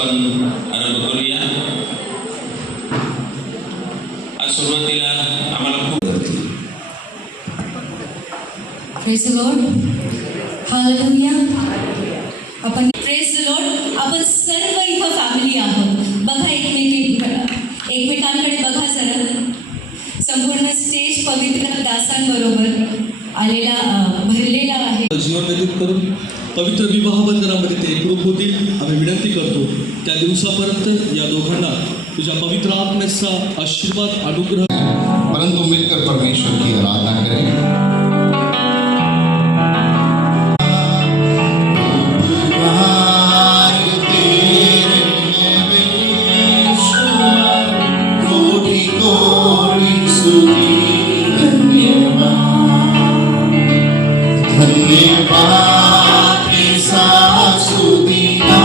आपण आरंभ करूया. आज सुरुवातीला आम्हाला प्रेज द लॉर्ड, हालेलुया. आपण प्रेज द लॉर्ड. आपण सर्व इथं फॅमिली आहोत. बघा एकमेकांकडे बघा जरा. संपूर्ण स्टेज पवित्र दासांबरोबर आलेला भरलेला आहे. जीवन व्यतीत करून पवित्र विवाह बंधनामध्ये ते एकरूप होतील आम्ही विनंती करतो. त्या दिवसापर्यंत या दोघांना तुझ्या पवित्र आत्म्याचा आशीर्वाद अनुग्रह. परंतु मिलकर परमेश्वर की आराधना करें. धन्यवाद सासुदीना